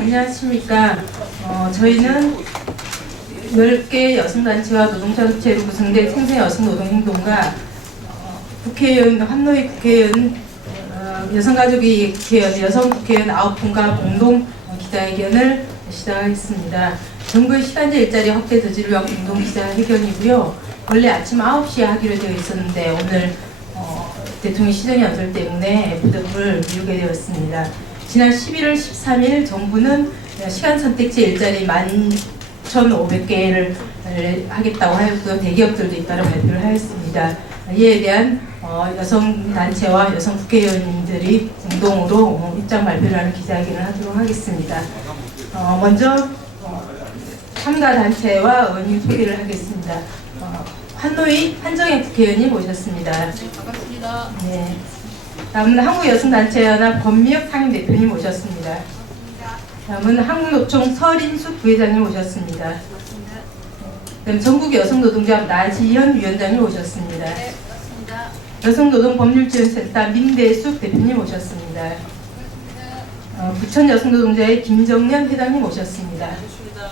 안녕하십니까. 저희는 10개 여성단체와 노동자단체로 구성된 생생여성노동행동과 국회의원, 한노희 국회의원, 여성가족위 국회의원, 여성 국회의원 9분과 공동 기자회견을 시작하겠습니다. 정부의 시간제 일자리 확대 저지를 위한 공동 기자회견이고요. 원래 아침 9시에 하기로 되어 있었는데 오늘 대통령 시정 연설 때문에 부득을 미루게 되었습니다. 지난 11월 13일 정부는 시간 선택제 일자리 11,500개를 하겠다고 하였고요. 대기업들도 잇따라 발표를 하였습니다. 이에 대한 여성단체와 여성 국회의원님들이 공동으로 입장 발표를 하는 기자회견을 하도록 하겠습니다. 먼저 참가단체와 의원님 소개를 하겠습니다. 한노희 한정혜 국회의원님 모셨습니다. 반갑습니다. 네. 다음은 한국여성단체연합 권미혁 상임대표님 모셨습니다. 다음은 한국노총 서린숙 부회장님 모셨습니다. 그다음 전국여성노동조합 나지현 위원장님 모셨습니다. 네, 반갑습니다. 여성노동법률지원센터 민대숙 대표님 모셨습니다. 부천여성노동자의 김정년 회장님 모셨습니다.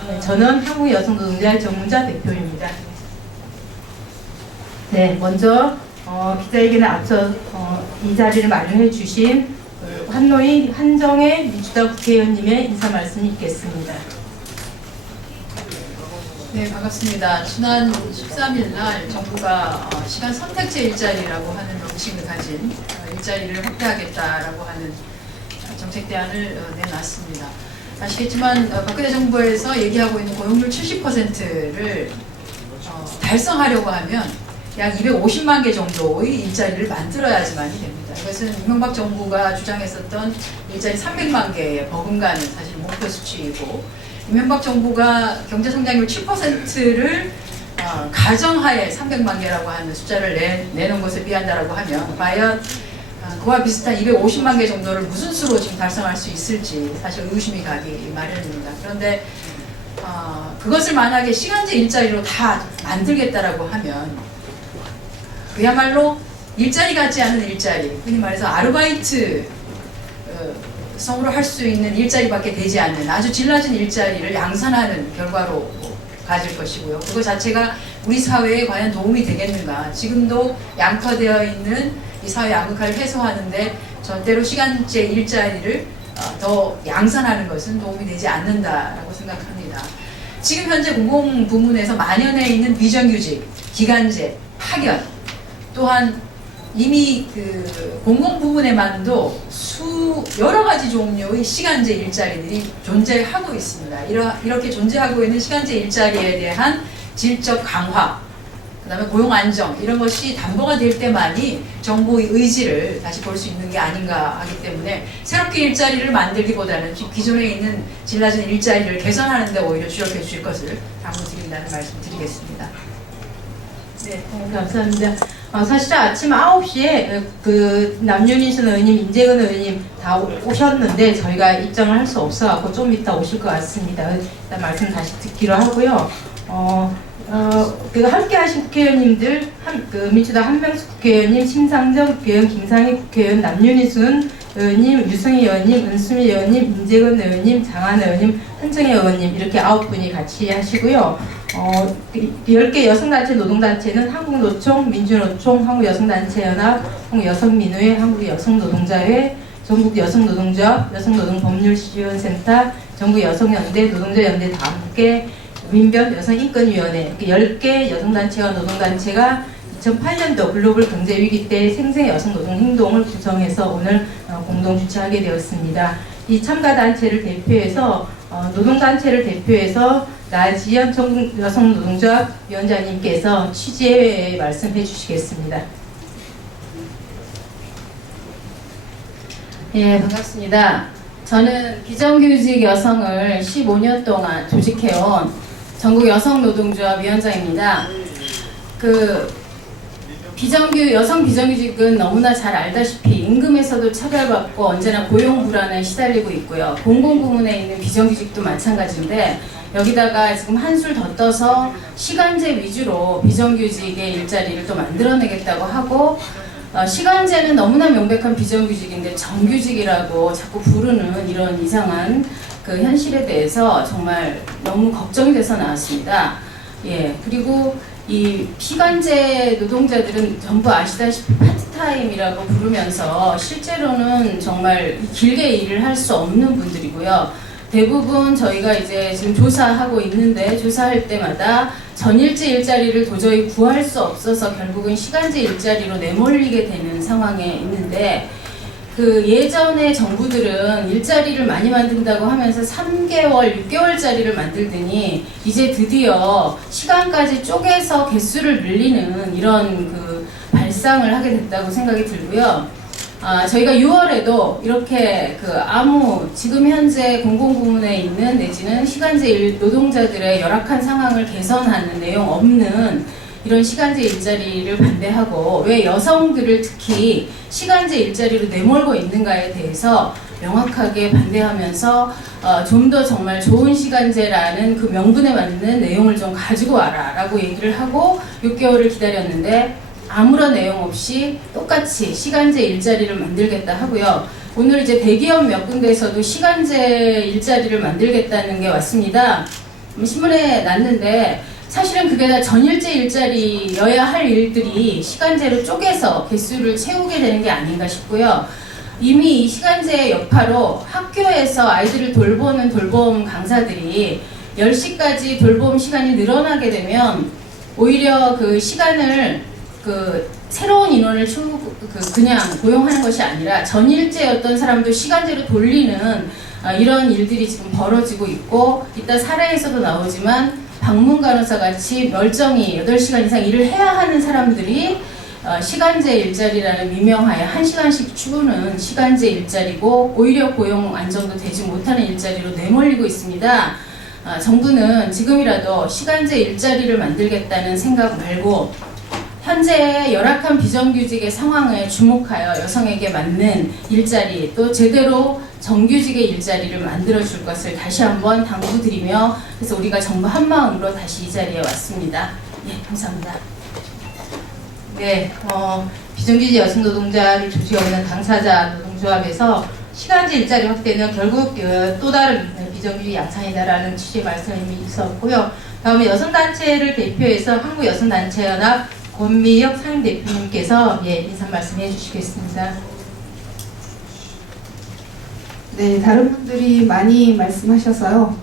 네, 저는 한국여성노동자 정문자 대표입니다. 네, 먼저 기자회견에 앞서 이 자리를 마련해 주신 한노희 한정혜 민주당 국회의원님의 인사 말씀이 있겠습니다. 네, 반갑습니다. 지난 13일 날 정부가 시간 선택제 일자리라고 하는 명칭을 가진 일자리를 확대하겠다라고 하는 정책 대안을 내놨습니다. 아시겠지만 박근혜 정부에서 얘기하고 있는 고용률 70%를 달성하려고 하면 약 250만 개 정도의 일자리를 만들어야지만이 됩니다. 이것은 이명박 정부가 주장했었던 일자리 300만 개에 버금가는 사실 목표 수치이고, 이명박 정부가 경제성장률 7%를 가정하에 300만 개라고 하는 숫자를 내놓은 것에 비한다라고 하면 과연 그와 비슷한 250만 개 정도를 무슨 수로 지금 달성할 수 있을지 사실 의심이 가기 마련입니다. 그런데 그것을 만약에 시간제 일자리로 다 만들겠다라고 하면 그야말로 일자리 같지 않은 일자리, 흔히 말해서 아르바이트 성으로 할 수 있는 일자리밖에 되지 않는 아주 질 낮은 일자리를 양산하는 결과로 가질 것이고요. 그거 자체가 우리 사회에 과연 도움이 되겠는가? 지금도 양화되어 있는 이 사회 양극화를 해소하는데 절대로 시간제 일자리를 더 양산하는 것은 도움이 되지 않는다라고 생각합니다. 지금 현재 공공부문에서 만연해 있는 비정규직, 기간제, 파견, 또한 이미 그 공공부문에만도 여러 가지 종류의 시간제 일자리들이 존재하고 있습니다. 이렇게 존재하고 있는 시간제 일자리에 대한 질적 강화, 그 다음에 고용 안정, 이런 것이 담보가 될 때만이 정부의 의지를 다시 볼 수 있는 게 아닌가 하기 때문에 새롭게 일자리를 만들기보다는 기존에 있는 질 낮은 일자리를 개선하는 데 오히려 주력해 주실 것을 당부드린다는 말씀 드리겠습니다. 네, 감사합니다. 사실 아침 9시에 남윤희선 의원님, 인재근 의원님 다 오셨는데 저희가 입장을 할 수 없어서 좀 이따 오실 것 같습니다. 일단 말씀 다시 듣기로 하고요. 함께 하신 국회의원님들, 민주당 한명숙 국회의원님, 심상정 국회의원, 김상희 국회의원, 남윤희순 의원님, 유승희 의원님, 은수미 의원님, 인재근 의원님, 장한 의원님, 한정혜 의원님 이렇게 9분이 같이 하시고요. 10개 여성단체, 노동단체는 한국노총, 민주노총, 한국여성단체연합, 한국여성민우회, 한국여성노동자회, 전국여성노동조합, 여성노동법률지원센터, 전국여성연대, 노동자연대 다 함께 민변 여성인권위원회 10개 여성단체와 노동단체가 2008년도 글로벌 경제위기 때 생생여성노동행동을 구성해서 오늘 공동 주최하게 되었습니다. 이 참가단체를 대표해서 노동단체를 대표해서 나지현 전국여성노동조합 위원장님께서 취재 말씀해 주시겠습니다. 예, 반갑습니다. 저는 비정규직 여성을 15년 동안 조직해온 전국여성노동조합 위원장입니다. 여성 비정규직은 너무나 잘 알다시피 임금에서도 차별받고 언제나 고용 불안에 시달리고 있고요. 공공부문에 있는 비정규직도 마찬가지인데 여기다가 지금 한술 더 떠서 시간제 위주로 비정규직의 일자리를 또 만들어내겠다고 하고 시간제는 너무나 명백한 비정규직인데 정규직이라고 자꾸 부르는 이런 이상한 그 현실에 대해서 정말 너무 걱정이 돼서 나왔습니다. 예, 그리고 이 피간제 노동자들은 전부 아시다시피 파트타임이라고 부르면서 실제로는 정말 길게 일을 할 수 없는 분들이고요. 대부분 저희가 이제 지금 조사하고 있는데 조사할 때마다 전일제 일자리를 도저히 구할 수 없어서 결국은 시간제 일자리로 내몰리게 되는 상황에 있는데, 그 예전에 정부들은 일자리를 많이 만든다고 하면서 3개월, 6개월짜리를 만들더니 이제 드디어 시간까지 쪼개서 개수를 늘리는 이런 그 발상을 하게 됐다고 생각이 들고요. 저희가 6월에도 이렇게 지금 현재 공공부문에 있는 내지는 시간제 노동자들의 열악한 상황을 개선하는 내용 없는 이런 시간제 일자리를 반대하고 왜 여성들을 특히 시간제 일자리로 내몰고 있는가에 대해서 명확하게 반대하면서 좀 더 정말 좋은 시간제라는 그 명분에 맞는 내용을 좀 가지고 와라 라고 얘기를 하고 6개월을 기다렸는데 아무런 내용 없이 똑같이 시간제 일자리를 만들겠다 하고요. 오늘 이제 대기업 몇 군데에서도 시간제 일자리를 만들겠다는 게 왔습니다. 신문에 났는데 사실은 그게 다 전일제 일자리여야 할 일들이 시간제로 쪼개서 개수를 채우게 되는 게 아닌가 싶고요. 이미 이 시간제의 여파로 학교에서 아이들을 돌보는 돌봄 강사들이 10시까지 돌봄 시간이 늘어나게 되면 오히려 그 시간을 새로운 인원을 그냥 고용하는 것이 아니라 전일제였던 사람도 시간제로 돌리는 이런 일들이 지금 벌어지고 있고, 이따 사례에서도 나오지만 방문 간호사 같이 멀쩡히 8시간 이상 일을 해야 하는 사람들이 시간제 일자리라는 미명하에 1시간씩 주는 시간제 일자리고 오히려 고용 안정도 되지 못하는 일자리로 내몰리고 있습니다. 정부는 지금이라도 시간제 일자리를 만들겠다는 생각 말고 현재의 열악한 비정규직의 상황에 주목하여 여성에게 맞는 일자리, 또 제대로 정규직의 일자리를 만들어줄 것을 다시 한번 당부드리며, 그래서 우리가 정부 한마음으로 다시 이 자리에 왔습니다. 예, 감사합니다. 네, 비정규직 여성 노동자를 조직하고 있는 당사자 노동조합에서 시간제 일자리 확대는 결국 또 다른 비정규직 양상이다라는 취지의 말씀이 있었고요. 다음에 여성단체를 대표해서 한국여성단체연합 권미혁 상임대표님께서 인사 말씀해 주시겠습니다. 네, 다른 분들이 많이 말씀하셔서요.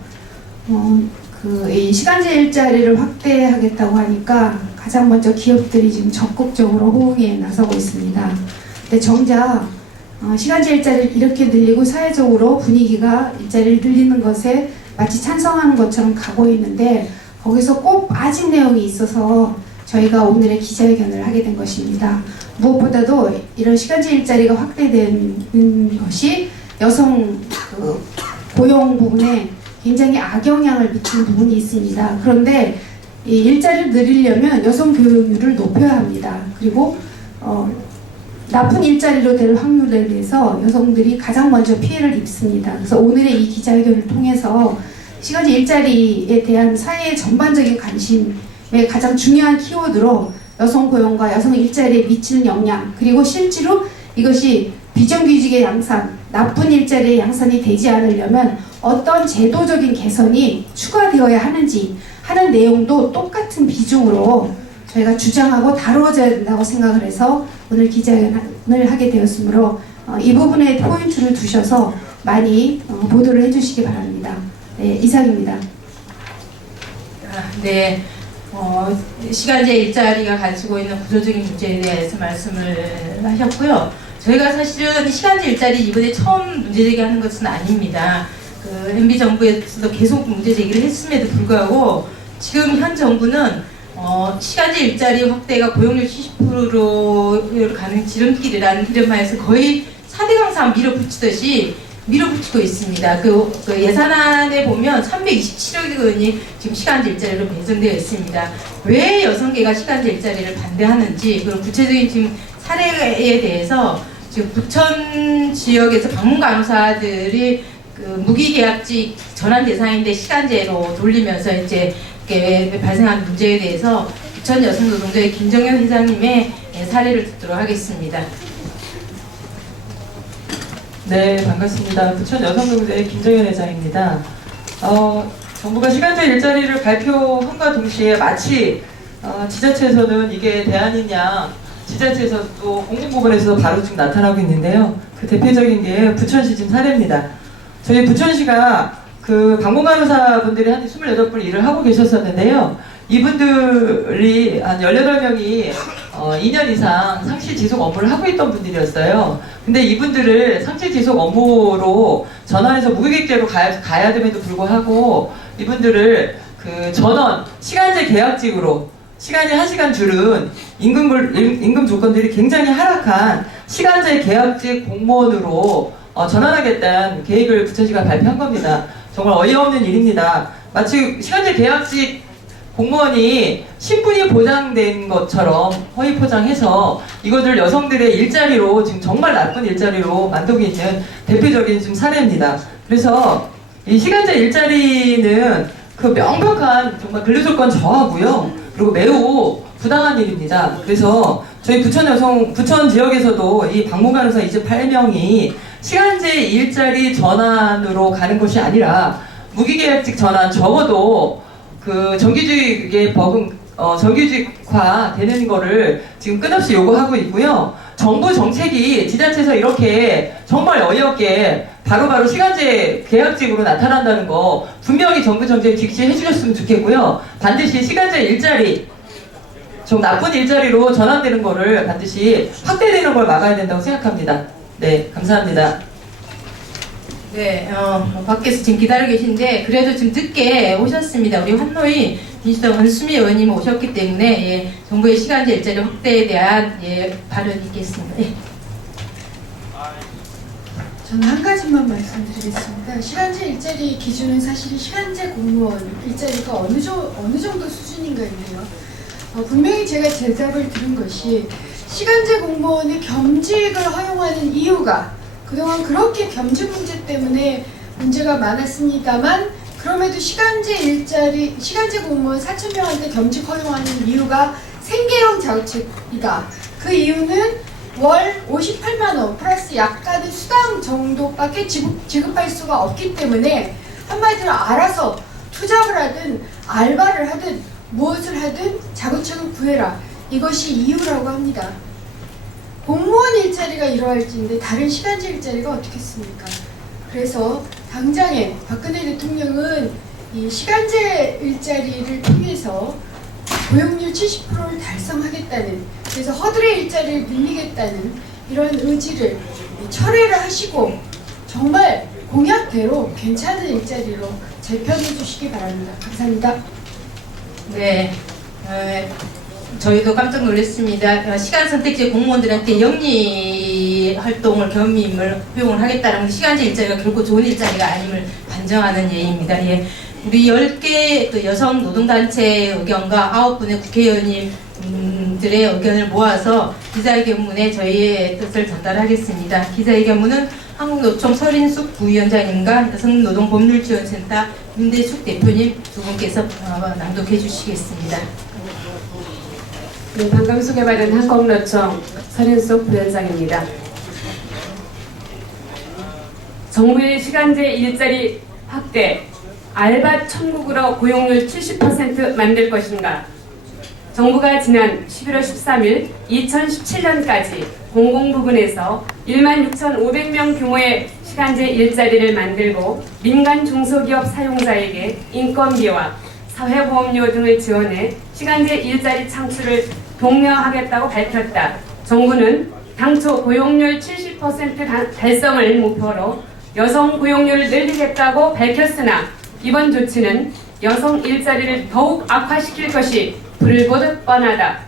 이 시간제 일자리를 확대하겠다고 하니까 가장 먼저 기업들이 지금 적극적으로 호응에 나서고 있습니다. 근데 정작 시간제 일자리를 이렇게 늘리고 사회적으로 분위기가 일자리를 늘리는 것에 마치 찬성하는 것처럼 가고 있는데 거기서 꼭 빠진 내용이 있어서 저희가 오늘의 기자회견을 하게 된 것입니다. 무엇보다도 이런 시간제 일자리가 확대되는 것이 여성 고용 부분에 굉장히 악영향을 미치는 부분이 있습니다. 그런데 이 일자리를 늘리려면 여성 교육률을 높여야 합니다. 그리고 나쁜 일자리로 될 확률에 대해서 여성들이 가장 먼저 피해를 입습니다. 그래서 오늘의 이 기자회견을 통해서 시간제 일자리에 대한 사회의 전반적인 관심에 가장 중요한 키워드로 여성 고용과 여성 일자리에 미치는 영향, 그리고 실제로 이것이 비정규직의 양산, 나쁜 일자리의 양산이 되지 않으려면 어떤 제도적인 개선이 추가되어야 하는지 하는 내용도 똑같은 비중으로 저희가 주장하고 다루어져야 된다고 생각을 해서 오늘 기자회견을 하게 되었으므로 이 부분에 포인트를 두셔서 많이 보도를 해주시기 바랍니다. 네, 이상입니다. 네, 시간제 일자리가 가지고 있는 구조적인 문제에 대해서 말씀을 하셨고요. 저희가 사실은 시간제 일자리 이번에 처음 문제제기하는 것은 아닙니다. MB 정부에서도 계속 문제제기를 했음에도 불구하고 지금 현 정부는 시간제 일자리 확대가 고용률 70%로 가는 지름길이라는 이름하에서 거의 4대 강상 밀어붙이고 있습니다. 그 예산안에 보면 327억 원이 지금 시간제 일자리로 배정되어 있습니다. 왜 여성계가 시간제 일자리를 반대하는지, 그리고 구체적인 지금 사례에 대해서 지금 부천 지역에서 방문 간호사들이 무기계약직 전환 대상인데 시간제로 돌리면서 이제 발생한 문제에 대해서 부천 여성노동조의 김정현 회장님의 사례를 듣도록 하겠습니다. 네, 반갑습니다. 부천 여성노동대 김정현 회장입니다. 정부가 시간제 일자리를 발표함과 동시에 마치 지자체에서는 이게 대안이냐, 지자체에서 또 공공부문에서 바로 지금 나타나고 있는데요. 그 대표적인 게 부천시 지금 사례입니다. 저희 부천시가 그 방문간호사분들이 한 28분 일을 하고 계셨었는데요. 이분들이 한 18명이 2년 이상 상시 지속 업무를 하고 있던 분들이었어요. 근데 이분들을 상시 지속 업무로 전환해서 무급객제로 가야 됨에도 불구하고 이분들을 그 전원 시간제 계약직으로 시간이 1시간 줄은 임금 조건들이 굉장히 하락한 시간제 계약직 공무원으로 전환하겠다는 계획을 부천시가 발표한 겁니다. 정말 어이없는 일입니다. 마치 시간제 계약직 공무원이 신분이 보장된 것처럼 허위 포장해서 이것을 여성들의 일자리로 지금 정말 나쁜 일자리로 만들고 있는 대표적인 지금 사례입니다. 그래서 이 시간제 일자리는 그 명백한 정말 근로조건 저하고요. 그리고 매우 부당한 일입니다. 그래서 저희 부천 지역에서도 이 방문간호사 28명이 시간제 일자리 전환으로 가는 것이 아니라 무기계약직 전환, 적어도 그 정규직의 정규직화 되는 거를 지금 끝없이 요구하고 있고요. 정부 정책이 지자체에서 이렇게 정말 어이없게 바로바로 시간제 계약직으로 나타난다는 거 분명히 정부 정책 직시해 주셨으면 좋겠고요. 반드시 시간제 일자리, 좀 나쁜 일자리로 전환되는 거를 반드시 확대되는 걸 막아야 된다고 생각합니다. 네, 감사합니다. 네, 밖에서 지금 기다리고 계신데 그래도 지금 늦게 오셨습니다. 우리 환노위 민주당 원수미 의원님 오셨기 때문에 예, 정부의 시간제 일자리 확대에 대한 발언이 있겠습니다. 예. 저는 한 가지만 말씀드리겠습니다. 시간제 일자리 기준은 사실 시간제 공무원 일자리가 어느 정도 수준인가인데요. 분명히 제가 대답을 들은 것이 시간제 공무원의 겸직을 허용하는 이유가 그동안 그렇게 겸직 문제 때문에 문제가 많았습니다만 그럼에도 시간제 공무원 4,000명한테 겸직 허용하는 이유가 생계형 자구책이다. 그 이유는 월 58만 원 플러스 약간의 수당 정도밖에 지급할 수가 없기 때문에 한마디로 알아서 투잡을 하든 알바를 하든 무엇을 하든 자구책을 구해라. 이것이 이유라고 합니다. 공무원 일자리가 이러할지인데 다른 시간제 일자리가 어떻겠습니까? 그래서 당장에 박근혜 대통령은 이 시간제 일자리를 통해서 고용률 70%를 달성하겠다는, 그래서 허들의 일자리를 늘리겠다는 이런 의지를 철회를 하시고 정말 공약대로 괜찮은 일자리로 재편해 주시기 바랍니다. 감사합니다. 네, 저희도 깜짝 놀랐습니다. 시간 선택제 공무원들한테 영리 활동을 겸임을 허용을 하겠다는 시간제 일자리가 결코 좋은 일자리가 아님을 반증하는 예입니다. 예. 우리 10개 그 여성 노동단체의 의견과 9분의 국회의원님들의 의견을 모아서 기자회견문에 저희의 뜻을 전달하겠습니다. 기자회견문은 한국노총 서린숙 부위원장님과 여성노동법률지원센터 윤대숙 대표님 두 분께서 낭독해 주시겠습니다. 네, 방금 소개받은 한국노총 서린숙 부위원장입니다. 정부의 시간제 일자리 확대, 알바 천국으로 고용률 70% 만들 것인가? 정부가 지난 11월 13일 2017년까지 공공부문에서 16,500명 규모의 시간제 일자리를 만들고 민간 중소기업 사용자에게 인건비와 사회보험료 등을 지원해 시간제 일자리 창출을 독려하겠다고 밝혔다. 정부는 당초 고용률 70% 달성을 목표로 여성 고용률을 늘리겠다고 밝혔으나 이번 조치는 여성 일자리를 더욱 악화시킬 것이 불을 보듯 뻔하다.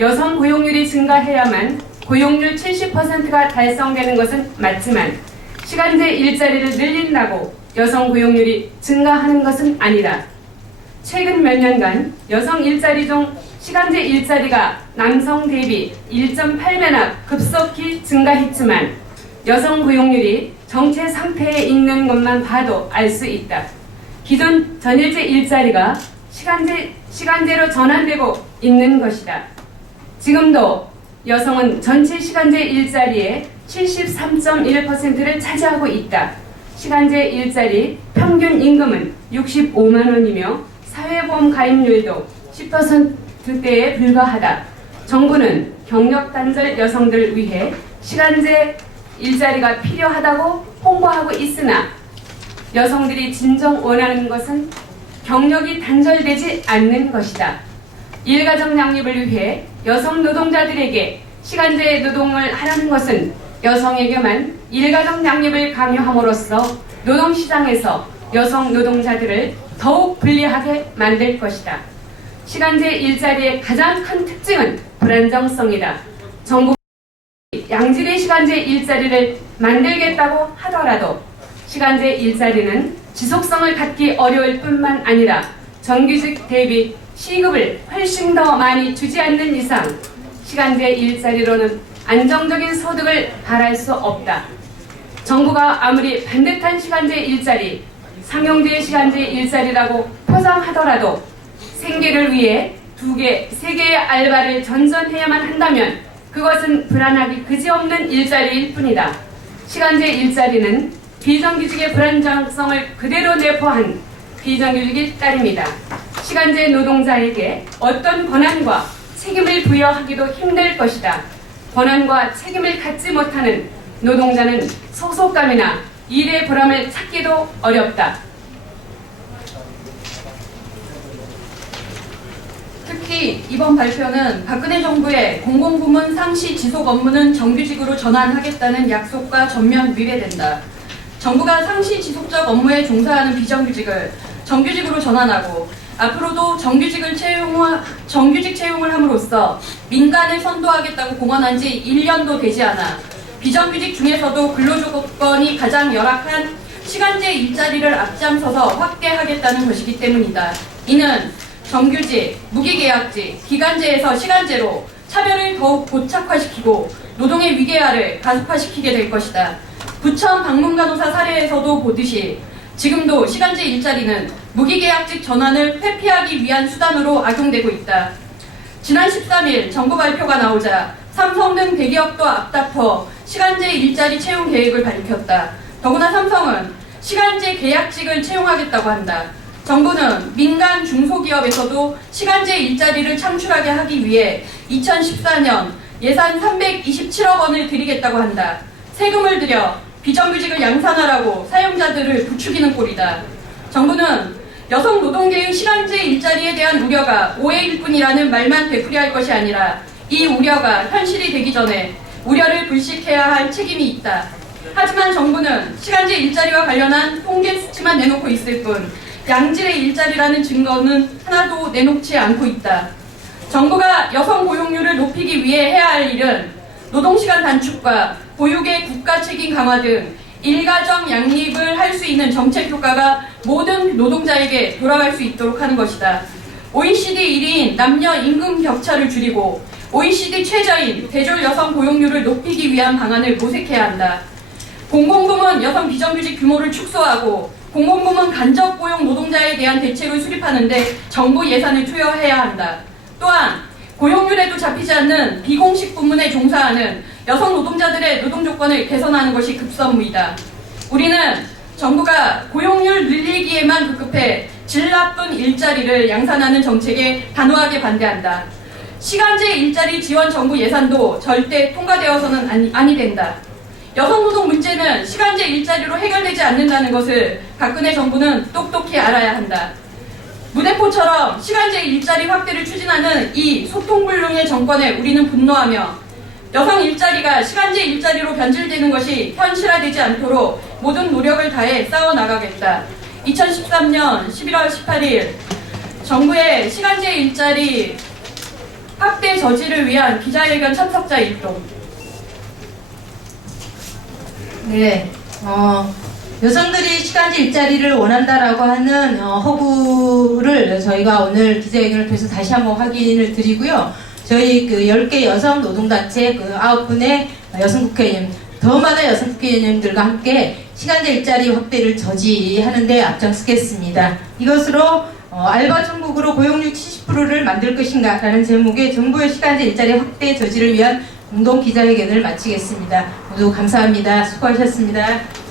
여성 고용률이 증가해야만 고용률 70%가 달성되는 것은 맞지만 시간제 일자리를 늘린다고 여성 고용률이 증가하는 것은 아니다. 최근 몇 년간 여성 일자리 중 시간제 일자리가 남성 대비 1.8배나 급속히 증가했지만 여성 고용률이 정체 상태에 있는 것만 봐도 알 수 있다. 기존 전일제 일자리가 시간제로 전환되고 있는 것이다. 지금도 여성은 전체 시간제 일자리의 73.1%를 차지하고 있다. 시간제 일자리 평균 임금은 65만 원이며 사회보험 가입률도 10%대에 불과하다. 정부는 경력 단절 여성들을 위해 시간제 일자리가 필요하다고 홍보하고 있으나 여성들이 진정 원하는 것은 경력이 단절되지 않는 것이다. 일가정 양립을 위해 여성 노동자들에게 시간제 노동을 하라는 것은 여성에게만 일가정 양립을 강요함으로써 노동시장에서 여성 노동자들을 더욱 불리하게 만들 것이다. 시간제 일자리의 가장 큰 특징은 불안정성이다. 정부가 양질의 시간제 일자리를 만들겠다고 하더라도 시간제 일자리는 지속성을 갖기 어려울 뿐만 아니라 정규직 대비 시급을 훨씬 더 많이 주지 않는 이상 시간제 일자리로는 안정적인 소득을 바랄 수 없다. 정부가 아무리 반듯한 시간제 일자리, 상용제 시간제 일자리라고 포장하더라도 생계를 위해 2개, 3개의 알바를 전전해야만 한다면 그것은 불안하기 그지없는 일자리일 뿐이다. 시간제 일자리는 비정규직의 불안정성을 그대로 내포한 비정규직일 따름이다. 시간제 노동자에게 어떤 권한과 책임을 부여하기도 힘들 것이다. 권한과 책임을 갖지 못하는 노동자는 소속감이나 일의 보람을 찾기도 어렵다. 특히 이번 발표는 박근혜 정부의 공공부문 상시 지속 업무는 정규직으로 전환하겠다는 약속과 전면 위배된다. 정부가 상시 지속적 업무에 종사하는 비정규직을 정규직으로 전환하고 앞으로도 정규직 채용을 함으로써 민간을 선도하겠다고 공언한 지 1년도 되지 않아 비정규직 중에서도 근로조건이 가장 열악한 시간제 일자리를 앞장서서 확대하겠다는 것이기 때문이다. 이는 정규직, 무기계약직, 기간제에서 시간제로 차별을 더욱 고착화시키고 노동의 위계화를 가속화시키게 될 것이다. 부천 방문간호사 사례에서도 보듯이 지금도 시간제 일자리는 무기계약직 전환을 회피하기 위한 수단으로 악용되고 있다. 지난 13일 정부 발표가 나오자 삼성 등 대기업도 앞다퉈 시간제 일자리 채용 계획을 밝혔다. 더구나 삼성은 시간제 계약직을 채용하겠다고 한다. 정부는 민간 중소기업에서도 시간제 일자리를 창출하게 하기 위해 2014년 예산 327억 원을 들이겠다고 한다. 세금을 들여 비정규직을 양산하라고 사용자들을 부추기는 꼴이다. 정부는 여성 노동계의 시간제 일자리에 대한 우려가 오해일 뿐이라는 말만 되풀이할 것이 아니라 이 우려가 현실이 되기 전에 우려를 불식해야 할 책임이 있다. 하지만 정부는 시간제 일자리와 관련한 통계 수치만 내놓고 있을 뿐 양질의 일자리라는 증거는 하나도 내놓지 않고 있다. 정부가 여성 고용률을 높이기 위해 해야 할 일은 노동시간 단축과 보육의 국가 책임 강화 등 일가정 양립을 할 수 있는 정책 효과가 모든 노동자에게 돌아갈 수 있도록 하는 것이다. OECD 1위인 남녀 임금 격차를 줄이고 OECD 최저인 대졸 여성 고용률을 높이기 위한 방안을 모색해야 한다. 공공부문 여성 비정규직 규모를 축소하고 공공부문 간접 고용 노동자에 대한 대책을 수립하는 데 정부 예산을 투여해야 한다. 또한 고용률에도 잡히지 않는 비공식 부문에 종사하는 여성 노동자들의 노동 조건을 개선하는 것이 급선무이다. 우리는 정부가 고용률 늘리기에만 급급해 질 나쁜 일자리를 양산하는 정책에 단호하게 반대한다. 시간제 일자리 지원 정부 예산도 절대 통과되어서는 아니 된다. 여성 노동 문제는 시간제 일자리로 해결되지 않는다는 것을 박근혜 정부는 똑똑히 알아야 한다. 무대포처럼 시간제 일자리 확대를 추진하는 이 소통불능의 정권에 우리는 분노하며 여성 일자리가 시간제 일자리로 변질되는 것이 현실화되지 않도록 모든 노력을 다해 싸워나가겠다. 2013년 11월 18일 정부의 시간제 일자리 확대 저지를 위한 기자회견 참석자 일동. 네, 여성들이 시간제 일자리를 원한다라고 하는 허구를 저희가 오늘 기자회견을 통해서 다시 한번 확인을 드리고요. 저희 10개 여성 노동단체 9분의 여성 국회의원, 더 많은 여성 국회의원님들과 함께 시간제 일자리 확대를 저지하는 데 앞장서겠습니다. 이것으로 알바 천국으로 고용률 70%를 만들 것인가 라는 제목의 정부의 시간제 일자리 확대 저지를 위한 공동 기자회견을 마치겠습니다. 모두 감사합니다. 수고하셨습니다.